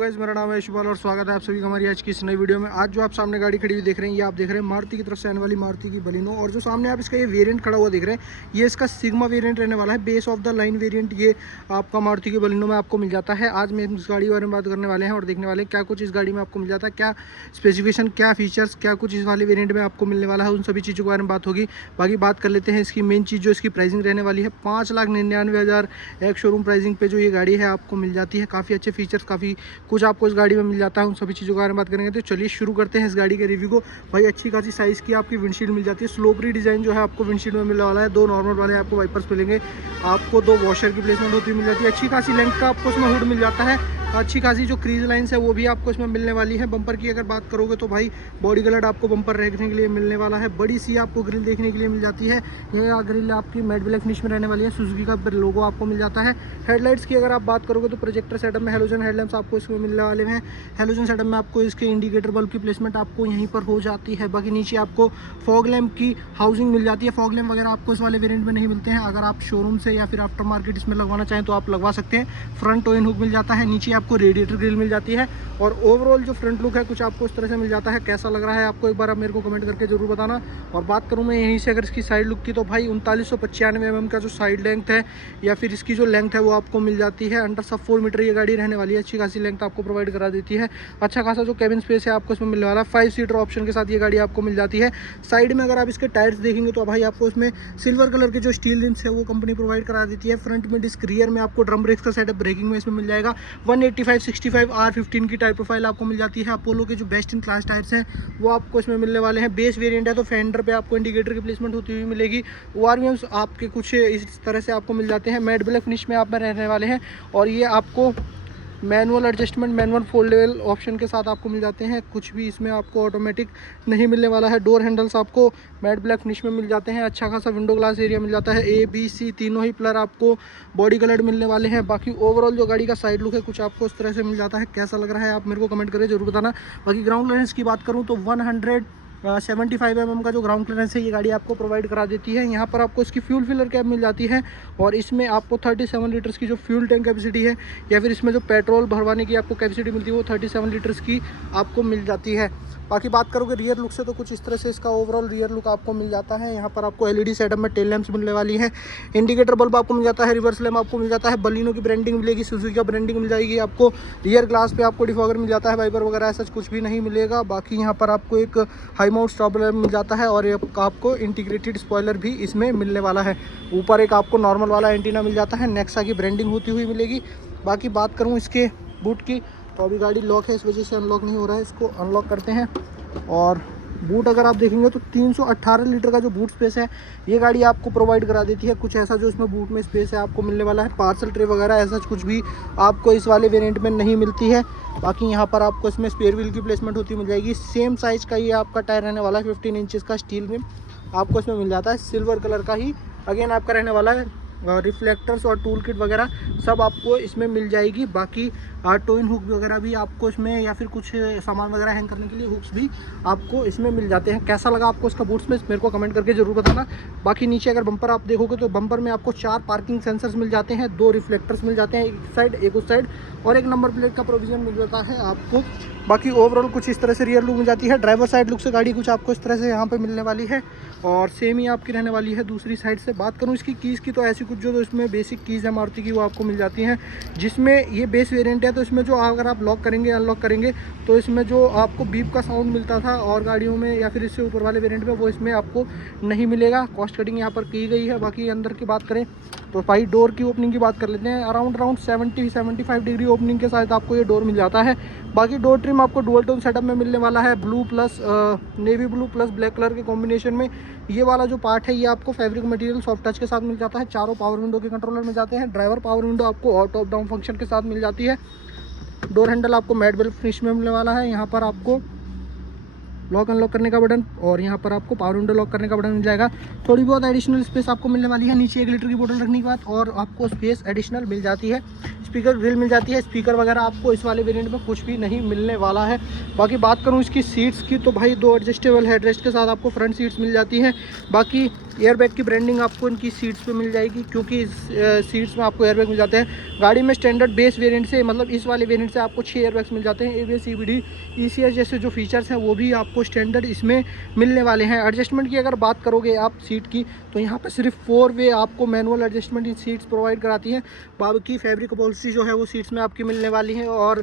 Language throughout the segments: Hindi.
गाइस, मेरा नाम है इशबाल और स्वागत है आप सभी का हमारी आज की इस नई वीडियो में। आज जो आप सामने गाड़ी खड़ी हुई देख रहे हैं, ये आप देख रहे हैं मारुति की तरफ से आने वाली मारुति की बलिनो। और जो सामने आप इसका ये वेरिएंट खड़ा हुआ देख रहे हैं, ये इसका सिग्मा वेरिएंट रहने वाला है। Base of the line variant ये आपका मारुति की बलिनो में आपको मिल जाता है। आज मैं इस गाड़ी के बारे में बात करने वाले हैं और देखने वाले हैं क्या कुछ इस गाड़ी में आपको मिल जाता है, क्या स्पेसिफिकेशन, क्या फीचर्स, क्या कुछ इस वाले वेरियंट में आपको मिलने वाला है, उन सभी चीज़ों के बारे में बात होगी। बाकी बात कर लेते हैं इसकी मेन चीज़, जो इसकी प्राइसिंग रहने वाली है 5,99,000 एक शोरूम प्राइसिंग पे जो ये गाड़ी है आपको मिल जाती है। काफ़ी अच्छे फीचर्स, काफ़ी कुछ आपको इस गाड़ी में मिल जाता है। उन सभी चीज़ों के बारे में बात करेंगे। तो चलिए शुरू करते हैं इस गाड़ी के रिव्यू को। भाई अच्छी खासी साइज़ की आपकी विंडशील्ड मिल जाती है। स्लोपरी डिज़ाइन जो है आपको विंडशील्ड में मिलने वाला है। 2 नॉर्मल वाले आपको वाइपर्स मिलेंगे, आपको 2 वॉशर की प्लेसमेंट होती मिल जाती है। अच्छी खासी लेंथ का आपको इसमें हुड मिल जाता है। अच्छी खासी जो क्रीज लाइन्स है वो भी आपको इसमें मिलने वाली है। बम्पर की अगर बात करोगे तो भाई बॉडी कलर आपको बम्पर देखने के लिए मिलने वाला है। बड़ी सी आपको ग्रिल देखने के लिए मिल जाती है। यह ग्रिल आपकी मैट ब्लैक फिनिश में रहने वाली है। सुजुकी का लोगो आपको मिल जाता है। हेडलाइट्स की अगर आप बात करोगे तो प्रोजेक्टर सेटअप में हेलोजन हेडलैम्प्स आपको इसमें मिलने वाले हैं। हेलोजन सेटअप में आपको इसके इंडिकेटर बल्ब की प्लेसमेंट आपको यहीं पर हो जाती है। बाकी नीचे आपको फॉग लैम्प की हाउसिंग मिल जाती है। फॉग लैम्प वगैरह आपको इस वाले वेरिएंट में नहीं मिलते हैं। अगर आप शोरूम से या फिर आफ्टर मार्केट इसमें लगवाना चाहें तो आप लगवा सकते हैं। फ्रंट टो इन हुक मिल जाता है। नीचे आपको रेडिएटर ग्रिल मिल जाती है। और ओवरऑल जो फ्रंट लुक है कुछ आपको इस तरह से मिल जाता है। कैसा लग रहा है आपको एक बार आप मेरे को कमेंट करके जरूर बताना। और बात करूं मैं यहीं से अगर इसकी साइड लुक की, तो भाई 3995 mm का जो साइड लेंथ है या फिर इसकी जो लेंथ है वो आपको मिल जाती है। अंडर सब 4 मीटर ये गाड़ी रहने वाली है। अच्छी खासी लेंथ आपको प्रोवाइड करा देती है। अच्छा खासा जो कैबिन स्पेस है आपको इसमें मिलने वाला है। 5 सीटर ऑप्शन के साथ ये गाड़ी आपको मिल जाती है। साइड में अगर आप इसके टायर्स देखेंगे तो भाई आपको इसमें सिल्वर कलर के जो स्टील रिम्स है वो कंपनी प्रोवाइड करा देती है। फ्रंट में डिस्क, रियर में आपको ड्रम ब्रेक्स का सेटअप ब्रेकिंग में इसमें मिल जाएगा। 185/65 R15 की टायर प्रोफाइल आपको मिल जाती है। अपोलो के जो बेस्ट इन क्लास टायर्स हैं वो आपको इसमें मिलने वाले हैं। बेस वेरिएंट है तो फेंडर पे आपको इंडिकेटर की प्लेसमेंट होती हुई मिलेगी। ORVMs आपके कुछ इस तरह से आपको मिल जाते हैं। मैट ब्लैक फिनिश में आप में रहने वाले हैं। और ये आपको manual adjustment, manual foldable option के साथ आपको मिल जाते हैं। कुछ भी इसमें आपको ऑटोमेटिक नहीं मिलने वाला है। डोर हैंडल्स आपको मैट ब्लैक फिनिश में मिल जाते हैं। अच्छा खासा विंडो ग्लास एरिया मिल जाता है। A, B, C तीनों ही पिलर आपको बॉडी कलर मिलने वाले हैं। बाकी ओवरऑल जो गाड़ी का साइड लुक है कुछ आपको इस तरह से मिल जाता है। कैसा लग रहा है आप मेरे को कमेंट करके जरूर बताना। बाकी ग्राउंड क्लियरेंस की बात करूँ तो 175 mm का जो ग्राउंड क्लियरेंस है ये गाड़ी आपको प्रोवाइड करा देती है। यहाँ पर आपको इसकी फ्यूल फिलर कैप मिल जाती है। और इसमें आपको 37 लीटर्स की जो फ्यूल टैंक कैपेसिटी है या फिर इसमें जो पेट्रोल भरवाने की आपको कैपेसिटी मिलती है वो 37 लीटर्स की आपको मिल जाती है। बाकी बात करोगे रियर लुक से तो कुछ इस तरह से इसका ओवरऑल रियर लुक आपको मिल जाता है। यहाँ पर आपको LED सेटअप में टेल लैंप्स मिलने वाली है। इंडिकेटर बल्ब आपको मिल जाता है। रिवर्स लैम्प आपको मिल जाता है। बलिनो की ब्रांडिंग मिलेगी, सुजुकी का ब्रांडिंग मिल जाएगी आपको। रियर ग्लास पे आपको डिफॉगर मिल जाता है। वाइपर वगैरह ऐसा कुछ भी नहीं मिलेगा। बाकी यहाँ पर आपको एक हाई माउंट स्टॉप लैम्प मिल जाता है और आपको इंटीग्रेटेड स्पॉइलर भी इसमें मिलने वाला है। ऊपर एक आपको नॉर्मल वाला एंटीना मिल जाता है। नेक्सा की ब्रांडिंग होती हुई मिलेगी। बाकी बात करूँ इसके बूट की तो अभी गाड़ी लॉक है, इस वजह से अनलॉक नहीं हो रहा है। इसको अनलॉक करते हैं। और बूट अगर आप देखेंगे तो 318 लीटर का जो बूट स्पेस है ये गाड़ी आपको प्रोवाइड करा देती है। कुछ ऐसा जो इसमें बूट में स्पेस है आपको मिलने वाला है। पार्सल ट्रे वगैरह ऐसा कुछ भी आपको इस वाले वेरिएंट में नहीं मिलती है। बाकी यहाँ पर आपको इसमें स्पेयर व्हील की प्लेसमेंट होती मिल जाएगी। सेम साइज़ का ये आपका टायर रहने वाला है। 15 इंचेस का स्टील रिम आपको इसमें मिल जाता है। सिल्वर कलर का ही अगेन आपका रहने वाला है। रिफ्लेक्टर्स और टूल किट वगैरह सब आपको इसमें मिल जाएगी। बाकी टो इन हुक वगैरह भी आपको इसमें या फिर कुछ सामान वगैरह हैंग करने के लिए हुक्स भी आपको इसमें मिल जाते हैं। कैसा लगा आपको इसका बूट स्पेस मेरे को कमेंट करके जरूर बताना। बाकी नीचे अगर बम्पर आप देखोगे तो बम्पर में आपको 4 पार्किंग सेंसर्स मिल जाते हैं। 2 रिफ्लेक्टर्स मिल जाते हैं, एक साइड एक उस साइड, और एक नंबर प्लेट का प्रोविजन मिल जाता है आपको। बाकी ओवरऑल कुछ इस तरह से रियर लुक मिल जाती है। ड्राइवर साइड लुक से गाड़ी कुछ आपको इस तरह से यहाँ पे मिलने वाली है और सेम ही आपकी रहने वाली है दूसरी साइड से। बात करूँ इसकी कीज़ की तो ऐसी कुछ जो इसमें बेसिक कीज़ है मारुति की वो आपको मिल जाती हैं। जिसमें ये बेस वेरिएंट है तो इसमें जो अगर आप लॉक करेंगे अनलॉक करेंगे तो इसमें जो आपको बीप का साउंड मिलता था और गाड़ियों में या फिर इससे ऊपर वाले वेरिएंट में वो इसमें आपको नहीं मिलेगा। कॉस्ट कटिंग यहाँ पर की गई है। बाकी अंदर की बात करें तो भाई डोर की ओपनिंग की बात कर लेते हैं। अराउंड 70-75 डिग्री ओपनिंग के साथ आपको ये डोर मिल जाता है। बाकी डोर ट्रिम आपको डुअल टोन सेटअप में मिलने वाला है। Blue plus navy blue plus black colour के कॉम्बिनेशन में ये वाला जो पार्ट है ये आपको फैब्रिक मटेरियल सॉफ्ट टच के साथ मिल जाता है। चारों पावर विंडो के कंट्रोलर मिल जाते हैं। ड्राइवर पावर विंडो आपको ऑफ टॉप डाउन फंक्शन के साथ मिल जाती है। डोर हैंडल आपको मैट ब्लैक फिनिश में मिलने वाला है। यहाँ पर आपको लॉक अनलॉक करने का बटन और यहाँ पर आपको पावर विंडो लॉक करने का बटन मिल जाएगा। थोड़ी बहुत एडिशनल स्पेस आपको मिलने वाली है। नीचे 1 लीटर की बोतल रखने के बाद और आपको स्पेस एडिशनल मिल जाती है। स्पीकर ग्रिल मिल जाती है। स्पीकर वगैरह आपको इस वाले वेरिएंट में कुछ भी नहीं मिलने वाला है। बाकी बात करूँ इसकी सीट्स की तो भाई 2 एडजस्टेबल हेडरेस्ट के साथ आपको फ्रंट सीट्स मिल जाती हैं। बाकी एयरबैग की ब्रांडिंग आपको इनकी सीट्स पे मिल जाएगी, क्योंकि इस सीट्स में आपको एयरबैग मिल जाते हैं। गाड़ी में स्टैंडर्ड बेस वेरिएंट से, मतलब इस वाले वेरिएंट से आपको 6 एयरबैग्स मिल जाते हैं। ABS CBD ECS जैसे जो फीचर्स हैं वो भी आपको स्टैंडर्ड इसमें मिलने वाले हैं। एडजस्टमेंट की अगर बात करोगे आप सीट की, तो यहाँ पर सिर्फ 4 वे आपको manual adjustment in seats provide कराती हैं। बाकी फैब्रिक पॉलिसी जो है वो सीट्स में आपकी मिलने वाली है, और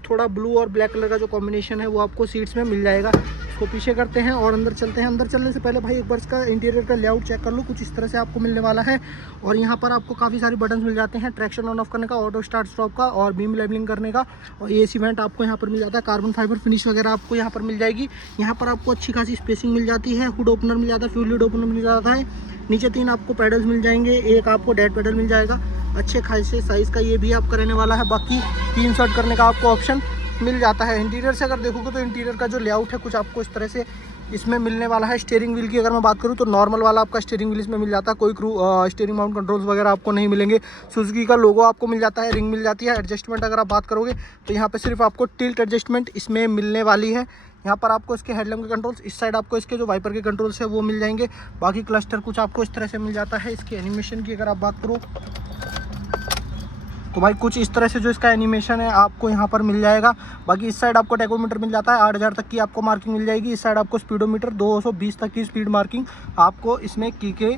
थोड़ा ब्लू और ब्लैक कलर का जो कॉम्बिनेशन है वो आपको सीट्स में मिल जाएगा। इसको पीछे करते हैं और अंदर चलते हैं। अंदर चलने से पहले भाई एक बार इसका इंटीरियर का लेआउट चेक कर लो, कुछ इस तरह से आपको मिलने वाला है। और यहाँ पर आपको काफ़ी सारे बटन मिल जाते हैं, ट्रैक्शन ऑन ऑफ करने का, ऑटो स्टार्ट स्टॉप का, और बीम लेवलिंग करने का, और AC वेंट आपको यहाँ पर मिल जाता है। कार्बन फाइबर फिनिश वगैरह आपको यहाँ पर मिल जाएगी। यहाँ पर आपको अच्छी खासी स्पेसिंग मिल जाती है। हुड ओपनर मिल जाता है, फ्यूल लिड ओपनर मिल जाता है। नीचे 3 आपको पैडल्स मिल जाएंगे, एक आपको डेड पैडल मिल जाएगा अच्छे खासे साइज़ का, ये भी आपका रहने वाला है। बाकी 3 शॉट करने का आपको ऑप्शन मिल जाता है। इंटीरियर से अगर देखोगे तो इंटीरियर का जो लेआउट है कुछ आपको इस तरह से इसमें मिलने वाला है। स्टीयरिंग व्हील की अगर मैं बात करूं तो नॉर्मल वाला आपका स्टीयरिंग व्हील इसमें मिल जाता है, कोई स्टीयरिंग माउंट कंट्रोल्स वगैरह आपको नहीं मिलेंगे। सुजुकी का लोगो आपको मिल जाता है, रिंग मिल जाती है। एडजस्टमेंट अगर आप बात करोगे तो यहाँ पे सिर्फ आपको टिल्ट एडजस्टमेंट इसमें मिलने वाली है। यहाँ पर आपको इसके हेडलैम्प के कंट्रोल्स, इस साइड आपको इसके जो वाइपर के कंट्रोल्स है वो मिल जाएंगे। बाकी क्लस्टर कुछ आपको इस तरह से मिल जाता है। इसकी एनिमेशन की अगर आप बात करो तो भाई कुछ इस तरह से जो इसका एनिमेशन है आपको यहाँ पर मिल जाएगा। बाकी इस साइड आपको टैकोमीटर मिल जाता है, 8000 तक की आपको मार्किंग मिल जाएगी। इस साइड आपको स्पीडोमीटर 220 तक की स्पीड मार्किंग आपको इसमें की के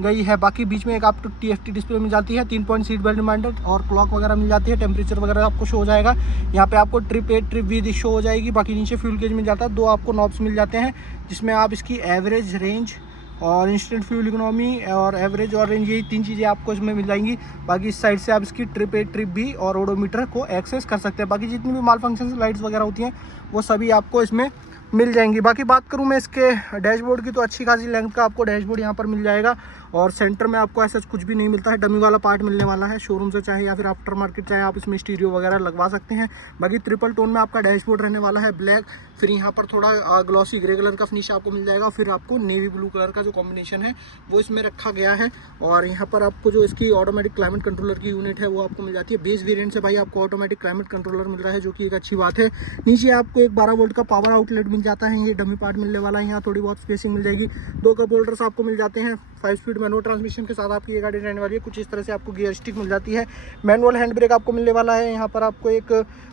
गई है। बाकी बीच में एक आपको TFT डिस्प्ले मिल जाती है, 3 पॉइंट सीट बेल्ट रिमाइंडर और क्लॉक वगैरह मिल जाती है। टेम्परेचर वगैरह आपको शो हो जाएगा। यहाँ पे आपको trip A trip B show हो जाएगी। बाकी नीचे फ्यूल गेज मिल जाता है। 2 आपको नॉब्स मिल जाते हैं जिसमें आप इसकी एवरेज, रेंज और इंस्टेंट फ्यूल इकोनॉमी और एवरेज और रेंज, यही 3 चीज़ें आपको इसमें मिल जाएंगी। बाकी इस साइड से आप इसकी ट्रिप A ट्रिप B और ओडोमीटर को एक्सेस कर सकते हैं। बाकी जितनी भी माल फंक्शन लाइट्स वगैरह होती हैं वो सभी आपको इसमें मिल जाएंगी। बाकी बात करूं मैं इसके डैशबोर्ड की तो अच्छी खासी लेंथ का आपको डैशबोर्ड यहाँ पर मिल जाएगा। और सेंटर में आपको ऐसा कुछ भी नहीं मिलता है, डमी वाला पार्ट मिलने वाला है शोरूम से, चाहे या फिर आफ्टर मार्केट चाहे आप इसमें स्टीरियो वगैरह लगवा सकते हैं। बाकी ट्रिपल टोन में आपका डैशबोर्ड रहने वाला है ब्लैक, फिर यहाँ पर थोड़ा ग्लॉसी ग्रे कलर का फिनिश आपको मिल जाएगा। फिर आपको नेवी ब्लू कलर का जो कॉम्बिनेशन है वो इसमें रखा गया है। और यहाँ पर आपको जो इसकी ऑटोमेटिक क्लाइमेट कंट्रोलर की यूनिट है वो आपको मिल जाती है। बेस वेरिएंट से भाई आपको ऑटोमेटिक क्लाइमेट कंट्रोलर मिल रहा है, जो कि एक अच्छी बात है। नीचे आपको एक 12 वोल्ट का पावर आउटलेट मिल जाता है, ये डमी पार्ट मिलने वाला है। यहाँ थोड़ी बहुत स्पेसिंग मिल जाएगी। 2 कप होल्डर्स आपको मिल जाते हैं। 5 स्पीड मैनुअल ट्रांसमिशन के साथ आपकी ये गाड़ी रहने वाली है। कुछ इस तरह से आपको गियर स्टिक मिल जाती है। मैनुअल हैंड ब्रेक आपको मिलने वाला है। यहाँ पर आपको एक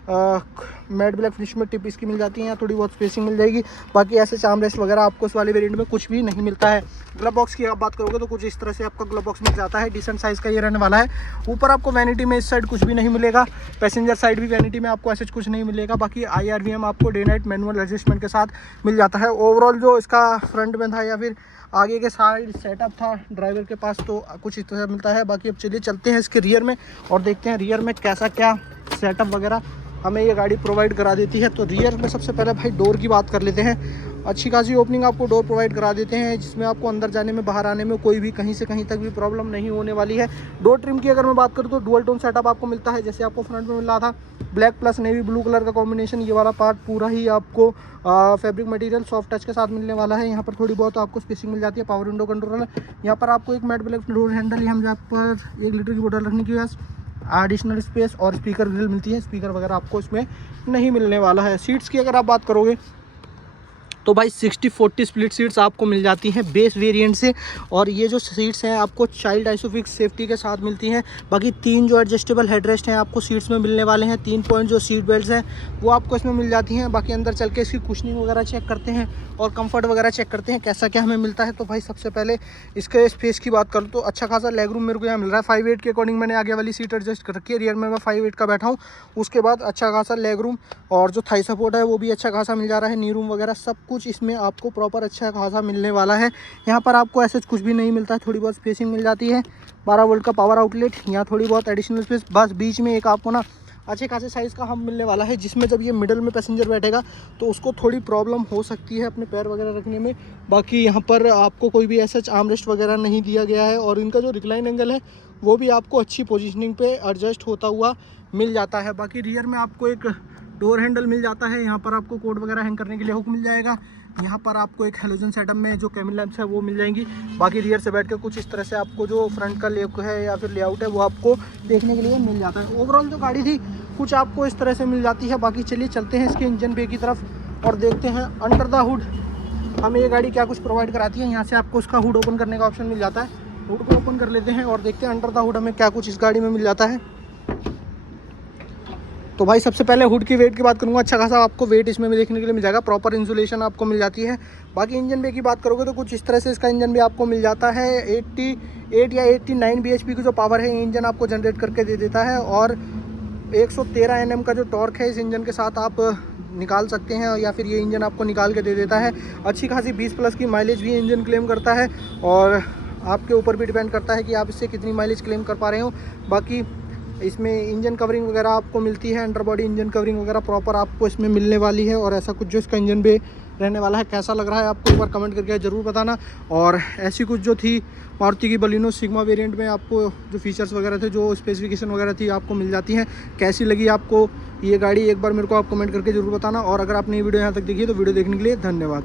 मैट ब्लैक फिनिश में टिप इसकी मिल जाती है। यहाँ थोड़ी बहुत स्पेसिंग मिल जाएगी। बाकी ऐसे आर्मरेस्ट वगैरह आपको इस वाले वेरिएंट में कुछ भी नहीं मिलता है। ग्लव बॉक्स की आप बात करोगे तो कुछ इस तरह से आपका ग्लव बॉक्स मिल जाता है, डिसेंट साइज़ का ये रहने वाला है। ऊपर आपको वैनिटी में इस साइड कुछ भी नहीं मिलेगा, पैसेंजर साइड भी वैनिटी में आपको ऐसे कुछ नहीं मिलेगा। बाकी IRVM आपको डे नाइट मैनुअल एडजस्टमेंट के साथ मिल जाता है। ओवरऑल जो इसका फ्रंट में था या फिर आगे के साइड सेटअप था ड्राइवर के पास तो कुछ इस तरह मिलता है। बाकी अब चलिए चलते हैं इसके रियर में और देखते हैं रियर में कैसा क्या सेटअप वगैरह हमें ये गाड़ी प्रोवाइड करा देती है। तो रियर में सबसे पहले भाई डोर की बात कर लेते हैं। अच्छी खासी ओपनिंग आपको डोर प्रोवाइड करा देते हैं, जिसमें आपको अंदर जाने में बाहर आने में कोई भी कहीं से कहीं तक भी प्रॉब्लम नहीं होने वाली है। डोर ट्रिम की अगर मैं बात करूँ तो डुअल टोन सेटअप आपको मिलता है, जैसे आपको फ्रंट में मिल रहा था black plus navy blue colour का कॉम्बिनेशन। ये वाला पार्ट पूरा ही आपको फैब्रिक मटेरियल सॉफ्ट टच के साथ मिलने वाला है। यहाँ पर थोड़ी बहुत आपको स्पेसिंग मिल जाती है। पावर विंडो कंट्रोल है। यहाँ पर आपको एक मैट ब्लैक डोर हैंडल, यहाँ पर 1 लीटर की बोतल रखने की वजह एडिशनल स्पेस और स्पीकर ग्रिल मिलती है। स्पीकर वगैरह आपको इसमें नहीं मिलने वाला है। सीट्स की अगर आप बात करोगे तो भाई 60-40 स्प्लिट सीट्स आपको मिल जाती हैं बेस वेरिएंट से। और ये जो सीट्स हैं आपको चाइल्ड आइसोफिक्स सेफ्टी के साथ मिलती हैं। बाकी 3 जो एडजस्टेबल हेडरेस्ट हैं आपको सीट्स में मिलने वाले हैं। 3 पॉइंट जो सीट बेल्ट हैं वो आपको इसमें मिल जाती हैं। बाकी अंदर चल के इसकी कुशनिंग वगैरह चेक करते हैं और कंफर्ट वगैरह चेक करते हैं कैसा क्या हमें मिलता है। तो भाई सबसे पहले इसके स्पेस की बात करूँ तो अच्छा खासा लेग रूम मेरे को यहाँ मिल रहा है। 5'8" के अकॉर्डिंग मैंने आगे वाली सीट एडजस्ट कर रखी है। रियर में मैं 5'8" का बैठा हूँ। उसके बाद अच्छा खासा लेग रूम और जो थाई सपोर्ट है वो भी अच्छा खासा मिल जा रहा है। नी रूम वगैरह सब कुछ इसमें आपको प्रॉपर अच्छा खासा मिलने वाला है। यहाँ पर आपको ऐसे कुछ भी नहीं मिलता है, थोड़ी बहुत स्पेसिंग मिल जाती है। 12 वोल्ट का पावर आउटलेट, यहाँ थोड़ी बहुत एडिशनल स्पेस, बस बीच में एक आपको ना अच्छे खासे साइज़ का हम मिलने वाला है, जिसमें जब ये मिडल में पैसेंजर बैठेगा तो उसको थोड़ी प्रॉब्लम हो सकती है अपने पैर वगैरह रखने में। बाकी यहाँ पर आपको कोई भी ऐसा आर्मरेस्ट वगैरह नहीं दिया गया है और इनका जो रिक्लाइन एंगल है वो भी आपको अच्छी पोजीशनिंग पे एडजस्ट होता हुआ मिल जाता है। बाकी रियर में आपको एक डोर हैंडल मिल जाता है। यहाँ पर आपको कोट वगैरह हैंग करने के लिए हुक मिल जाएगा। यहाँ पर आपको एक हेलोजन सेटअप में जो कैमल लैंप्स है वो मिल जाएंगी। बाकी रियर से बैठ के कुछ इस तरह से आपको जो फ्रंट का लुक है या फिर लेआउट है वो आपको देखने के लिए मिल जाता है। ओवरऑल जो गाड़ी थी कुछ आपको इस तरह से मिल जाती है। बाकी चलिए चलते हैं इसके इंजन पे की तरफ और देखते हैं अंडर द हुड हमें ये गाड़ी क्या कुछ प्रोवाइड कराती है। यहाँ से आपको उसका हुड ओपन करने का ऑप्शन मिल जाता है। हुड को ओपन कर लेते हैं और देखते हैं अंडर द हुड हमें क्या कुछ इस गाड़ी में मिल जाता है। तो भाई सबसे पहले हुड की वेट की बात करूँगा, अच्छा खासा आपको वेट इसमें भी देखने के लिए मिल जाएगा। प्रॉपर इंसुलेशन आपको मिल जाती है। बाकी इंजन बे की बात करोगे तो कुछ इस तरह से इसका इंजन भी आपको मिल जाता है। 88 या 89 bhp की जो पावर है ये इंजन आपको जनरेट करके दे देता है। और 113 Nm का जो टॉर्क है इस इंजन के साथ आप निकाल सकते हैं, या फिर ये इंजन आपको निकाल के दे देता है। अच्छी खासी 20+ की माइलेज भी इंजन क्लेम करता है, और आपके ऊपर भी डिपेंड करता है कि आप इससे कितनी माइलेज क्लेम कर पा रहे हो। बाकी इसमें इंजन कवरिंग वगैरह आपको मिलती है, अंडर बॉडी इंजन कवरिंग वगैरह प्रॉपर आपको इसमें मिलने वाली है। और ऐसा कुछ जो इसका इंजन भी रहने वाला है, कैसा लग रहा है आपको एक बार कमेंट करके ज़रूर बताना। और ऐसी कुछ जो थी मारुति की बलिनो सिग्मा वेरिएंट में आपको जो फीचर्स वगैरह थे, जो स्पेसिफिकेशन वगैरह थी आपको मिल जाती हैं। कैसी लगी आपको ये गाड़ी एक बार मेरे को आप कमेंट करके ज़रूर बताना। और अगर आपने ये वीडियो यहाँ तक देखी है तो वीडियो देखने के लिए धन्यवाद।